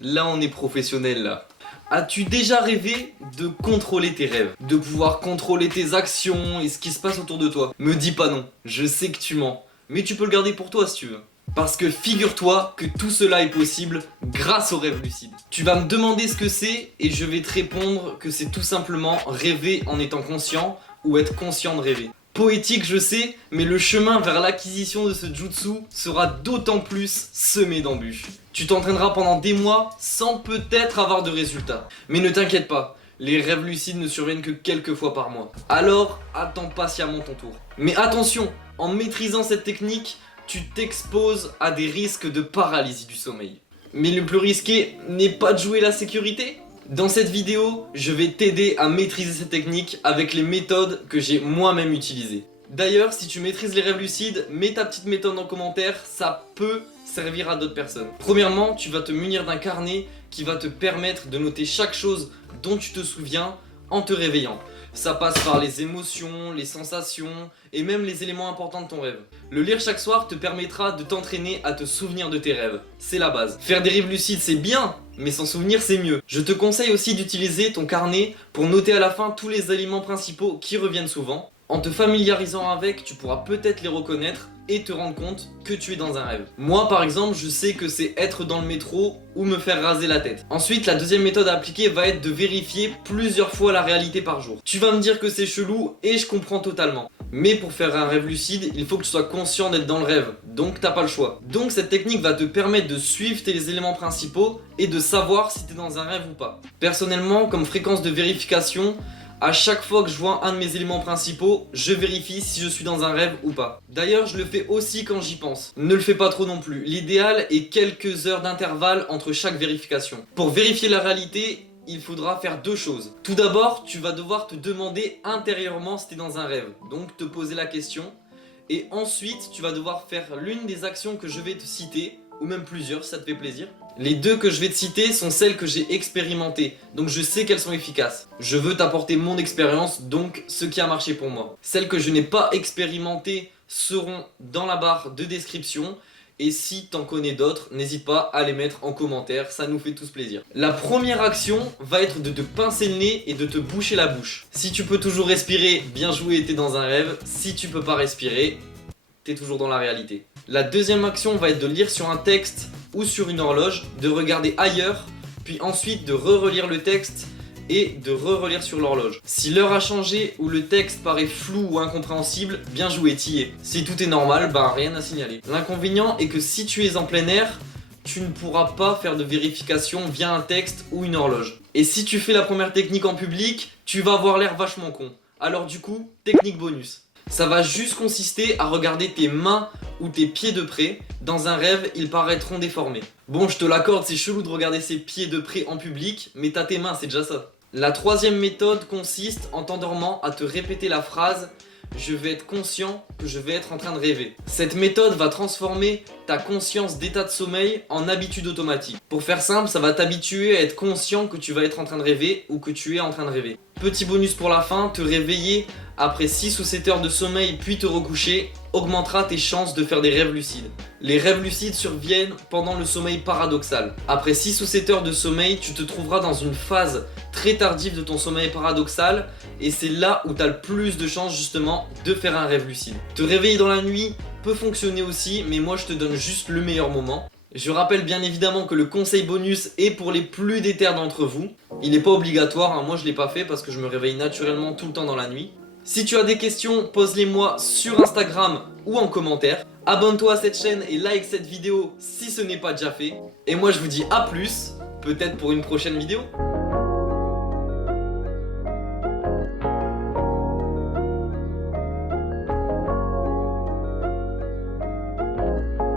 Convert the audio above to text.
Là on est professionnel là. As-tu déjà rêvé de contrôler tes rêves? De pouvoir contrôler tes actions et ce qui se passe autour de toi? Me dis pas non, je sais que tu mens. Mais tu peux le garder pour toi si tu veux. Parce que figure-toi que tout cela est possible grâce aux rêves lucides. Tu vas me demander ce que c'est et je vais te répondre que c'est tout simplement rêver en étant conscient ou être conscient de rêver. Poétique je sais, mais le chemin vers l'acquisition de ce jutsu sera d'autant plus semé d'embûches. Tu t'entraîneras pendant des mois sans peut-être avoir de résultats. Mais ne t'inquiète pas, les rêves lucides ne surviennent que quelques fois par mois. Alors attends patiemment ton tour. Mais attention, en maîtrisant cette technique, tu t'exposes à des risques de paralysie du sommeil. Mais le plus risqué n'est pas de jouer la sécurité. Dans cette vidéo, je vais t'aider à maîtriser cette technique avec les méthodes que j'ai moi-même utilisées. D'ailleurs, si tu maîtrises les rêves lucides, mets ta petite méthode en commentaire, ça peut servir à d'autres personnes. Premièrement, tu vas te munir d'un carnet qui va te permettre de noter chaque chose dont tu te souviens en te réveillant. Ça passe par les émotions, les sensations et même les éléments importants de ton rêve. Le lire chaque soir te permettra de t'entraîner à te souvenir de tes rêves. C'est la base. Faire des rêves lucides c'est bien, mais s'en souvenir c'est mieux. Je te conseille aussi d'utiliser ton carnet pour noter à la fin tous les éléments principaux qui reviennent souvent. En te familiarisant avec, tu pourras peut-être les reconnaître et te rendre compte que tu es dans un rêve. Moi par exemple, je sais que c'est être dans le métro ou me faire raser la tête. Ensuite, la deuxième méthode à appliquer va être de vérifier plusieurs fois la réalité par jour. Tu vas me dire que c'est chelou et je comprends totalement. Mais pour faire un rêve lucide, il faut que tu sois conscient d'être dans le rêve, donc t'as pas le choix. Donc cette technique va te permettre de suivre tes éléments principaux et de savoir si t'es dans un rêve ou pas. Personnellement, comme fréquence de vérification, à chaque fois que je vois un de mes éléments principaux, je vérifie si je suis dans un rêve ou pas. D'ailleurs, je le fais aussi quand j'y pense. Ne le fais pas trop non plus. L'idéal est quelques heures d'intervalle entre chaque vérification. Pour vérifier la réalité, il faudra faire deux choses. Tout d'abord, tu vas devoir te demander intérieurement si tu es dans un rêve. Donc te poser la question. Et ensuite, tu vas devoir faire l'une des actions que je vais te citer, ou même plusieurs si ça te fait plaisir. Les deux que je vais te citer sont celles que j'ai expérimentées, donc je sais qu'elles sont efficaces. Je veux t'apporter mon expérience, donc ce qui a marché pour moi. Celles que je n'ai pas expérimentées seront dans la barre de description. Et si t'en connais d'autres, n'hésite pas à les mettre en commentaire, ça nous fait tous plaisir. La première action va être de te pincer le nez et de te boucher la bouche. Si tu peux toujours respirer, bien joué, t'es dans un rêve. Si tu peux pas respirer, t'es toujours dans la réalité. La deuxième action va être de lire sur un texte ou sur une horloge, de regarder ailleurs, puis ensuite de re-relire le texte et de re-relire sur l'horloge. Si l'heure a changé ou le texte paraît flou ou incompréhensible, bien joué, t'y es. Si tout est normal, bah rien à signaler. L'inconvénient est que si tu es en plein air, tu ne pourras pas faire de vérification via un texte ou une horloge. Et si tu fais la première technique en public, tu vas avoir l'air vachement con. Alors du coup, technique bonus. Ça va juste consister à regarder tes mains ou tes pieds de près. Dans un rêve, ils paraîtront déformés. Bon, je te l'accorde, c'est chelou de regarder ses pieds de près en public, mais t'as tes mains, c'est déjà ça. La troisième méthode consiste, en t'endormant, à te répéter la phrase « Je vais être conscient que je vais être en train de rêver ». Cette méthode va transformer ta conscience d'état de sommeil en habitude automatique. Pour faire simple, ça va t'habituer à être conscient que tu vas être en train de rêver ou que tu es en train de rêver. Petit bonus pour la fin, te réveiller après 6 ou 7 heures de sommeil puis te recoucher augmentera tes chances de faire des rêves lucides. Les rêves lucides surviennent pendant le sommeil paradoxal. Après 6 ou 7 heures de sommeil, tu te trouveras dans une phase très tardive de ton sommeil paradoxal et c'est là où tu as le plus de chances justement de faire un rêve lucide. Te réveiller dans la nuit peut fonctionner aussi, mais moi je te donne juste le meilleur moment. Je rappelle bien évidemment que le conseil bonus est pour les plus déter d'entre vous. Il n'est pas obligatoire, hein. Moi je ne l'ai pas fait parce que je me réveille naturellement tout le temps dans la nuit. Si tu as des questions, pose-les-moi sur Instagram ou en commentaire. Abonne-toi à cette chaîne et like cette vidéo si ce n'est pas déjà fait. Et moi je vous dis à plus, peut-être pour une prochaine vidéo.